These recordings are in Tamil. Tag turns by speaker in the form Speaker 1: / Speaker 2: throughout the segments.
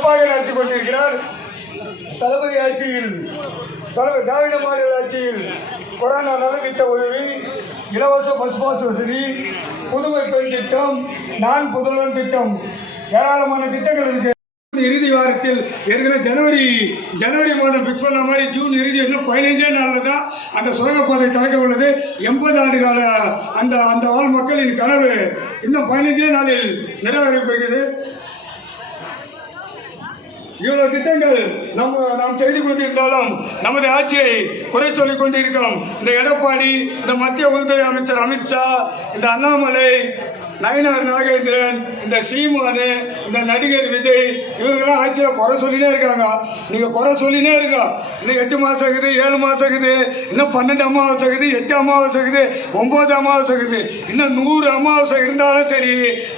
Speaker 1: சிறப்பாக நடத்தி கொண்டிருக்கிறார். தளபதி ஆட்சியில் தலைவர் திராவிட மாநில ஆட்சியில் கொரோனா நலத்திட்ட உதவி இலவச பஸ் பாஸ் வசதி புதுமை பெண் திட்டம் நான் புதுவன் திட்டம் ஏராளமான திட்டங்கள் இருக்கு. இறுதி வாரத்தில் ஏற்கனவே ஜனவரி ஜனவரி மாதம் ஃபிக்ஸ் பண்ண மாதிரி ஜூன் இறுதி இன்னும் பதினைஞ்சே நாளில் தான் அந்த சுரங்கப்பாதை திறக்க உள்ளது. எண்பது ஆண்டு கால அந்த அந்த வாழ் மக்களின் கனவு இன்னும் பதினைஞ்சே நாளில் நிறைவேறப்படுகிறது இவ்வளவு திட்டங்கள் நம்ம நாம் செய்து கொண்டிருந்தாலும் நமது ஆட்சியை குறை சொல்லிக் கொண்டிருக்கிறோம். இந்த எடப்பாடி இந்த மத்திய உள்துறை அமைச்சர் அமித்ஷா இந்த அண்ணாமலை நயினார் நாகேந்திரன் இந்த சீமானு இந்த நடிகர் விஜய் இவர்கள்லாம் ஆட்சியில் குறை சொல்லினே இருக்காங்க. நீங்கள் குறை சொல்லினே இருக்கா இன்னும் எட்டு மாதம் இருக்குது ஏழு மாதம் இருக்குது இன்னும் பன்னெண்டு அமாவாசை இருக்குது எட்டு அமாவாசை இருக்குது ஒம்பது அமாவாசை இருக்குது இன்னும் நூறு அமாவாசை இருந்தாலும் சரி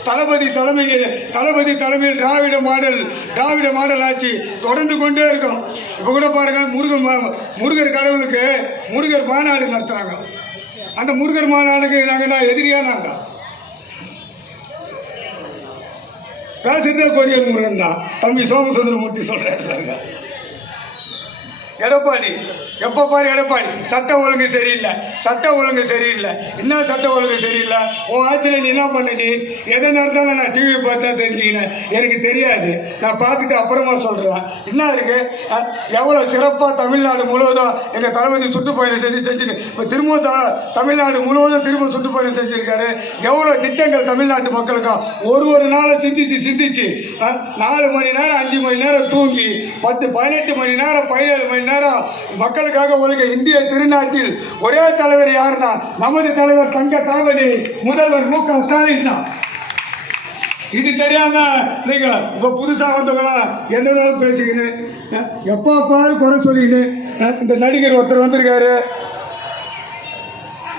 Speaker 1: தளபதி தலைமையில் தளபதி தலைமையில் திராவிட மாடல் திராவிட மாடல் ஆட்சி தொடர்ந்து கொண்டே இருக்கும். இப்போ கூட பாருங்க முருகன் முருகர் கடவுளுக்கு முருகர் மாநாடு நடத்துகிறாங்க அந்த முருகர் மாநாடுக்கு நாங்கள் நான் எதிரியா நாங்கள் பேசுறதே கொரியர் முருகன் தான். தம்பி சோமசுந்தரமூர்த்தி சொல்றாரு எடப்பாடி எப்போ பாரு எடப்பாடி சட்ட ஒழுங்கு சரியில்லை சட்ட ஒழுங்கு சரியில்லை. என்ன சட்ட ஒழுங்கு சரியில்லை? உன் ஆட்சியில் நீ என்ன பண்ணி எதை நடந்தாலும் நான் டிவி பார்த்தா தெரிஞ்சுக்கினேன் எனக்கு தெரியாது. நான் பார்த்துட்டு அப்புறமா சொல்கிறேன் என்ன இருக்கு? எவ்வளோ சிறப்பாக தமிழ்நாடு முழுவதும் எங்கள் தளபதி சுற்றுப்பயணம் செஞ்சு செஞ்சுட்டு இப்போ திரும்ப த தமிழ்நாடு முழுவதும் திரும்ப சுற்றுப்பயணம் செஞ்சுருக்காரு. எவ்வளோ திட்டங்கள் தமிழ்நாட்டு மக்களுக்கும்? ஒரு ஒரு நாளை சிந்திச்சு சிந்திச்சு நாலு மணி நேரம் அஞ்சு மணி நேரம் தூங்கி பத்து பதினெட்டு மணி நேரம் பதினேழு மணி நேரம் மக்களுக்கு மக்களுக்காக உலக இந்திய திருநாட்டில் ஒரே தலைவர் யாருன்னா நமது தலைவர் தங்க தளபதி முதல்வர் மு க ஸ்டாலின் தான். இது தெரியாம நீங்க இப்ப புதுசா வந்தவங்களா என்னென்ன பேசிக்கின்னு எப்பா பாரு குறை சொல்லிக்கின்னு இந்த நடிகர் ஒருத்தர் வந்திருக்காரு.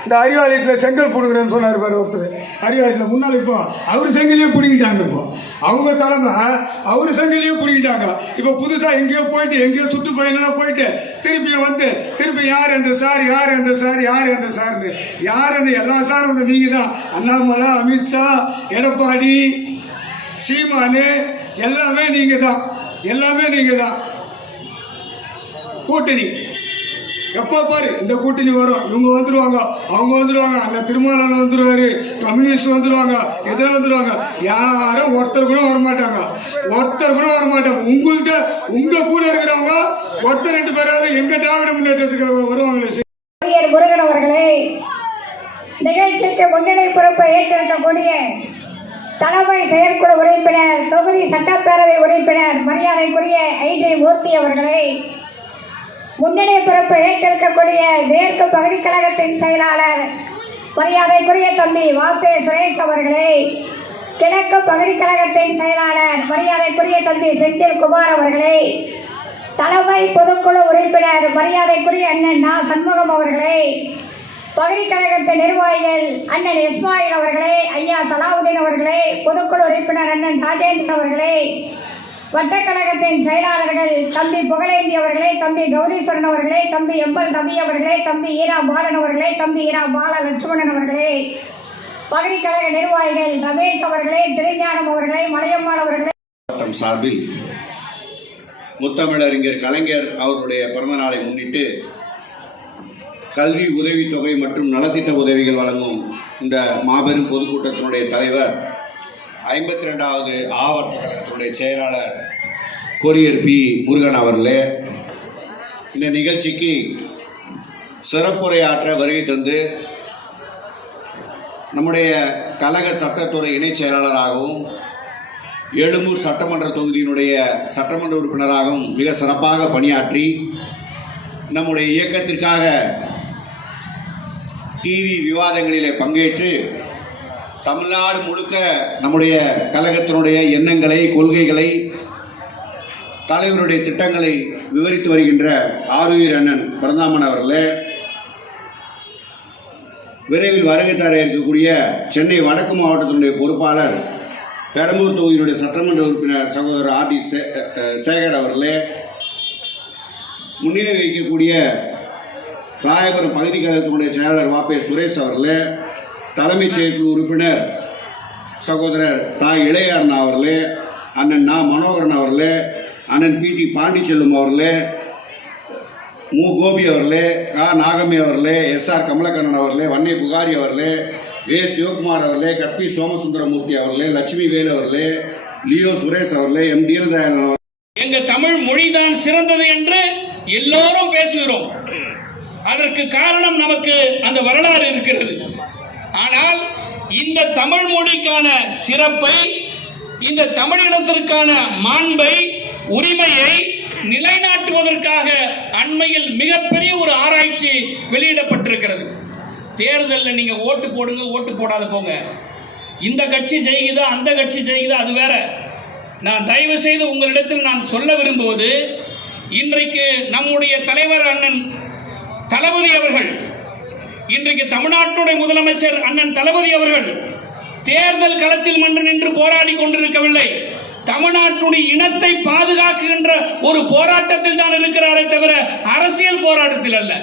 Speaker 1: இந்த அறிவாலயத்தில் செங்கல் பிடுங்குறேன்னு சொன்னார் பாரு ஒருத்தர். அறிவாலயத்தில் முன்னால் இப்போ அவர் செங்கலையும் பிடிக்கிட்டாங்க இப்போ. அவங்க தலைமை அவர் செங்கலையும் பிடிக்கிட்டாங்க இப்போ புதுசாக எங்கேயோ போயிட்டு எங்கேயோ சுற்றுப்பயணம் போயிட்டு திருப்பியும் வந்து திருப்பி யார் அந்த சார் யார் அந்த சார் யார் அந்த சார்னு. யார் அந்த எல்லா சாரும் வந்து நீங்கள் தான் அண்ணாமலை அமித்ஷா எடப்பாடி சீமானு எல்லாமே நீங்கள் தான் எல்லாமே நீங்கள் தான் கூட்டணி. எப்போ பாரு இந்த கூட்டணி வரும். இவங்க வந்துடுவாங்க அவங்க வந்துடுவாங்க அண்ணன் திருமாவளவன் வந்துடுவாரு கம்யூனிஸ்ட் வந்துடுவாங்க எதோ வந்துடுவாங்க யாரும் ஒருத்தர் கூட வரமாட்டாங்க. ஒருத்தர் கூட வரமாட்டாங்க. உங்கள்கிட்ட உங்க கூட இருக்கிறவங்க ஒருத்தர் ரெண்டு பேராவது எங்க திராவிட முன்னேற்றத்துக்கு வருவாங்களே
Speaker 2: முருகன் அவர்களே நிகழ்ச்சிக்கு முன்னணி பொறுப்பை ஏற்றிருக்கக்கூடிய தலைமை செயற்குழு உறுப்பினர் தொகுதி சட்டப்பேரவை உறுப்பினர் மரியாதைக்குரிய ஐடி மூர்த்தி அவர்களே முன்னணி பொறுப்பு ஏற்றிருக்கக்கூடிய மேற்கு பகுதி கழகத்தின் செயலாளர் மரியாதைக்குரிய தம்பி வாப்பே சுரேஷ் அவர்களே கிழக்கு பகுதி கழகத்தின் செயலாளர் மரியாதைக்குரிய தம்பி செந்தில் குமார் அவர்களே தலைமை பொதுக்குழு உறுப்பினர் மரியாதைக்குரிய அண்ணன் நா சண்முகம் அவர்களே பகுதி கழகத்தின் நிர்வாகிகள் அண்ணன் இஸ்மாயில் அவர்களே ஐயா சலாவுதீன் அவர்களே பொதுக்குழு உறுப்பினர் அண்ணன் ராஜேந்திரன் அவர்களே வட்டக்கழகத்தின் செயலாளர்கள் தம்பி புகழேந்தி அவர்களே தம்பி கௌரீஸ்வரன் அவர்களே தம்பி எம்பல் ரவி அவர்களே தம்பி ஈரா பாலன் அவர்களே தம்பி ஈரா பால லட்சுமணன் அவர்களே பகுதி நிர்வாகிகள் ரமேஷ் அவர்களே திருஞானம் அவர்களே மலையம்மாள் அவர்களே.
Speaker 3: மாவட்டம் சார்பில் முத்தமிழறிஞர் கலைஞர் அவருடைய பிறந்த நாளை முன்னிட்டு கல்வி உதவித்தொகை மற்றும் நலத்திட்ட உதவிகள் வழங்கும் இந்த மாபெரும் பொதுக்கூட்டத்தினுடைய தலைவர் ஐம்பத்தி ரெண்டாவது ஆவட்ட கழகத்தினுடைய செயலாளர் கொரியர் பி. முருகன் அவர்களே இந்த நிகழ்ச்சிக்கு சிறப்புரையாற்ற வருகை தந்து நம்முடைய கழக சட்டத்துறை இணைச் செயலாளராகவும் எழும்பூர் சட்டமன்ற தொகுதியினுடைய சட்டமன்ற உறுப்பினராகவும் மிக சிறப்பாக பணியாற்றி நம்முடைய இயக்கத்திற்காக டிவி விவாதங்களிலே பங்கேற்று தமிழ்நாடு முழுக்க நம்முடைய கழகத்தினுடைய எண்ணங்களை கொள்கைகளை தலைவருடைய திட்டங்களை விவரித்து வருகின்ற ஆருயிர் அண்ணன் பரந்தாமன் அவர்களே விரைவில் வருகை தர இருக்கக்கூடிய சென்னை வடக்கு மாவட்டத்தினுடைய பொறுப்பாளர் பெரம்பூர் தொகுதியினுடைய சட்டமன்ற உறுப்பினர் சகோதரர் ஆர் டி சே- சேகர் அவர்களே முன்னிலை வைக்கக்கூடிய ராயபுரம் பகுதி கழகத்தினுடைய செயலாளர் வாபே சுரேஷ் அவர்களே தலைமைச் செயற்குழு உறுப்பினர் சகோதரர் தா. இளையாரன் அவர்களே அண்ணன் நா. மனோகரன் அவர்களே அண்ணன் பி. டி. பாண்டிச்செல்வம் அவர்களே மு. கோபி அவர்களே கா. நாகமி அவர்களே எஸ். ஆர். கமலக்கண்ணன் அவர்களே வன்னை புகாரி அவர்களே வே சிவகுமார் அவர்களே கற்பி சோமசுந்தரமூர்த்தி அவர்களே லட்சுமி வேலு அவர்களே லியோ சுரேஷ் அவர்களே எம். தீனதயாளன் அவர்கள்.
Speaker 4: எங்க தமிழ் மொழிதான் சிறந்தது என்று எல்லோரும் பேசுகிறோம். அதற்கு காரணம் நமக்கு அந்த வரலாறு இருக்கிறது. ஆனால் இந்த தமிழ் மொழிக்கான சிறப்பை இந்த தமிழினத்திற்கான மாண்பை உரிமையை நிலைநாட்டுவதற்காக அண்மையில் மிகப்பெரிய ஒரு ஆராய்ச்சி வெளியிடப்பட்டிருக்கிறது. தேர்தலில் நீங்க ஓட்டு போடுங்க ஓட்டு போடாத போங்க. இந்த கட்சி ஜெயிக்குதா அந்த கட்சி ஜெயிக்குதா அது வேற. நான் தயவு செய்து உங்களிடத்தில் நான் சொல்ல விரும்புவது இன்றைக்கு நம்முடைய தலைவர் அண்ணன் தளபதி அவர்கள் இன்றைக்கு தமிழ்நாட்டுடைய முதலமைச்சர் அண்ணன் தளபதி அவர்கள் தேர்தல் களத்தில் மன்று நின்று போராடி கொண்டிருக்கவில்லை. தமிழ்நாட்டுடைய இனத்தை பாதுகாக்குகின்ற ஒரு போராட்டத்தில் தான் இருக்கிறாரே தவிர அரசியல் போராட்டத்தில் அல்ல.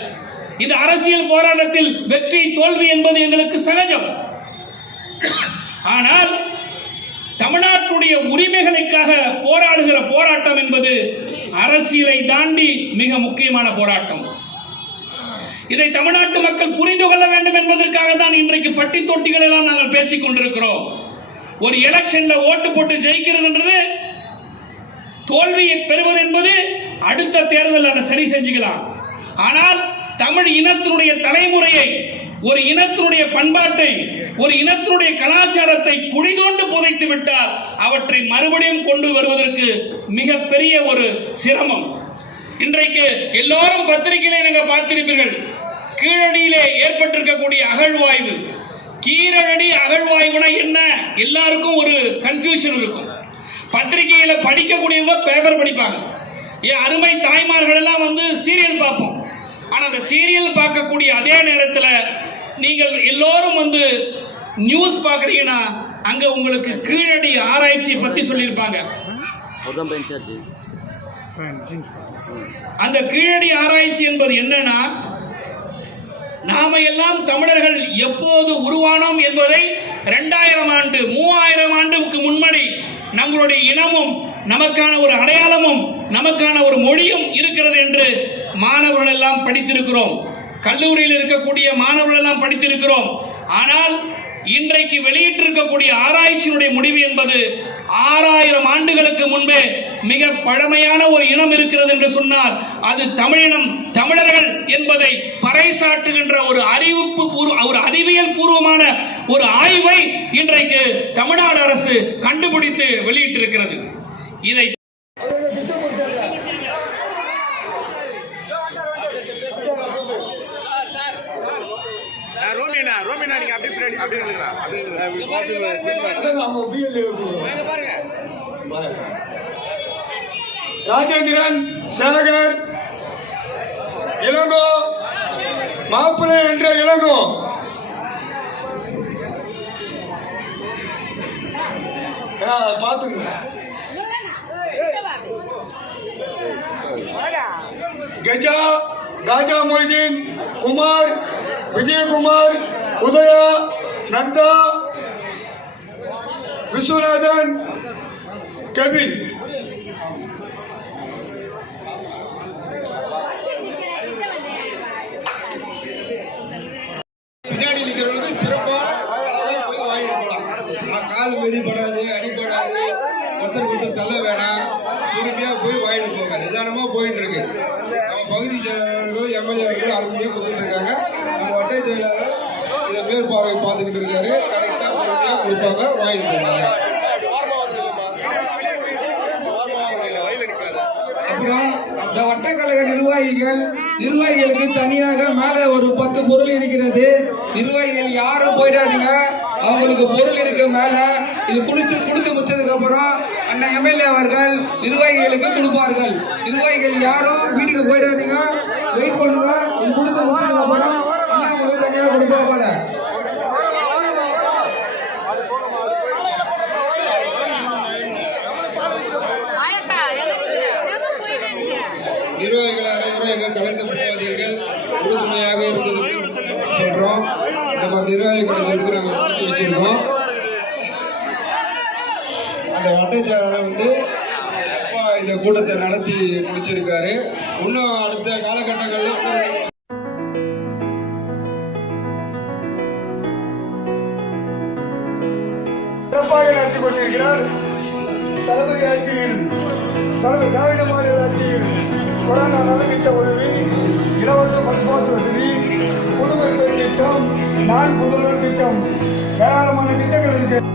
Speaker 4: இந்த அரசியல் போராட்டத்தில் வெற்றி தோல்வி என்பது எங்களுக்கு சகஜம். ஆனால் தமிழ்நாட்டுடைய உரிமைகளுக்காக போராடுகிற போராட்டம் என்பது அரசியலை தாண்டி மிக முக்கியமான போராட்டம். இதை தமிழ்நாட்டு மக்கள் புரிந்து கொள்ள வேண்டும் என்பதற்காக தான் இன்றைக்கு பட்டி தொட்டிகள் எல்லாம் நாங்கள் பேசிக் கொண்டிருக்கிறோம். ஒரு எலெக்ஷன்ல ஓட்டு போட்டு ஜெயிக்கிறதுன்றது தோல்வியை பெறுவது என்பது அடுத்த தேர்தல் அதை சரி செஞ்சுக்கலாம். ஆனால் தமிழ் இனத்தினுடைய தலைமுறையை ஒரு இனத்தினுடைய பண்பாட்டை ஒரு இனத்தினுடைய கலாச்சாரத்தை குடிதோண்டு புதைத்து விட்டால் அவற்றை மறுபடியும் கொண்டு வருவதற்கு மிகப்பெரிய ஒரு சிரமம். இன்றைக்கு எல்லோரும் பத்திரிகையில நீங்க பார்த்திருப்பீர்கள். கீழடியிலே ஏற்பட்டிருக்கக்கூடிய அகழ்வாய்வு. கீழடி அகழ்வாய்வுனா என்ன? எல்லாருக்கும் ஒரு கன்ஃபியூஷன் இருக்கும். பத்திரிகையில படிக்கக்கூடியவங்க பேப்பர் படிப்பாங்க. என் அருமை தாய்மார்கள் எல்லாம் வந்து சீரியல் பார்ப்போம். ஆனா அந்த சீரியல் பார்க்கக்கூடிய அதே நேரத்தில் நீங்கள் எல்லோரும் வந்து நியூஸ் பார்க்குறீங்கன்னா அங்க உங்களுக்கு கீழடி ஆராய்ச்சி பத்தி சொல்லியிருப்பாங்க. அந்த கீழடி ஆராய்ச்சி என்பது என்னன்னா நாம எல்லாம் தமிழர்கள் எப்போது உருவானோம் என்பதை ரெண்டாயிரம் ஆண்டு மூவாயிரம் ஆண்டுக்கு முன்மடி நம்மளுடைய இனமும் நமக்கான ஒரு அடையாளமும் நமக்கான ஒரு மொழியும் இருக்கிறது என்று மாணவர்கள் எல்லாம் படித்திருக்கிறோம். கல்லூரியில் இருக்கக்கூடிய மாணவர்கள் எல்லாம் படித்திருக்கிறோம். ஆனால் இன்றைக்கு வெளியிட்டிருக்கக்கூடிய ஆராய்ச்சியினுடைய முடிவு என்பது ஆறாயிரம் ஆண்டுகளுக்கு முன்பே மிக பழமையான ஒரு இனம் இருக்கிறது என்று சொன்னால் அது தமிழினம் தமிழர்கள் என்பதை பறைசாற்றுகின்ற ஒரு அறிவிப்பு பூர்வ ஒரு அறிவியல் பூர்வமான ஒரு ஆய்வை இன்றைக்கு தமிழ்நாடு அரசு கண்டுபிடித்து வெளியிட்டிருக்கிறது. இதை
Speaker 5: ரோமினா ரோமினா நீங்க அப்படியே பின்னாடி அப்படியே நில்லுங்க.
Speaker 1: ராஜேந்திரன் சேகர் இளங்கோ மாப்பிள்ளை என்ற இளங்கோ பாத்துங்க கஜா காஜா மொய்தீன் குமார் விஜயகுமார் உதயா நந்தா விஸ்வநாதன் கெவின்
Speaker 6: பின்னாடி நிற்கிறவங்களுக்கு சிறப்பாக போய் வாங்கிட்டு போகலாம் கால் மிதிப்படாது அடிப்படாது ஒருத்தர் ஒருத்தர் தள்ள வேணாம். பொறுமையாக போய் வாங்கிட்டு போங்க. நிதானமாக போயிட்டு இருக்கு. நம்ம பகுதி செயலாளர்களும் எம்எல்ஏ அவர்கள் அருமையாக கொடுத்துருக்காங்க இருக்காங்க செயலாளர் இதை மேற்பார்வை பார்த்துக்கிட்டு இருக்காரு. கரெக்டாக பொறுமையாக கொடுப்பாங்க. வாங்கிட்டு போவாங்க.
Speaker 7: அப்புறம் இந்த வட்டக்கழக நிர்வாகிகள் நிர்வாகிகளுக்கு தனியாக மேலே ஒரு பத்து பொருள் இருக்கிறது. நிர்வாகிகள் யாரும் போயிடாதீங்க. அவங்களுக்கு பொருள் இருக்கு மேல. இது கொடுத்து கொடுத்து முடிச்சதுக்கு அப்புறம் அண்ணன் எம்எல்ஏ அவர்கள் நிர்வாகிகளுக்கு கொடுப்பார்கள். நிர்வாகிகள் யாரும் வீட்டுக்கு போயிடாதீங்க. வெயிட் பண்ணுங்க. இது கொடுத்து முடிச்சதுக்கு அப்புறம் உங்களுக்கு தனியாக கொடுப்பா போல
Speaker 6: நிர்வாகிகள் அனைவரும் எங்கள் கலந்து போவதீர்கள் உறுதுணையாக இருந்தது சொல்றோம் நம்ம நிர்வாகி கூட்டத்திற்கு நாங்கள் கூட்டி வச்சிருக்கோம். அந்த வட்டச்சாளரை வந்து சிறப்பாக இந்த கூட்டத்தை நடத்தி முடிச்சிருக்காரு. இன்னும் அடுத்த காலகட்டங்களில்
Speaker 1: சிறப்பாக நடத்தி கொண்டிருக்கிறார் தலைமை ஆட்சியில் தலைமை திராவிட மாநில ஆட்சியில் கொரோனா நலத்திட்ட உதவி இலவச பஸ் வசதி புதுமை பெண் திட்டம் நான் புதுநலர் திட்டம் ஏராளமான திட்டங்கள்
Speaker 5: இருக்கிறது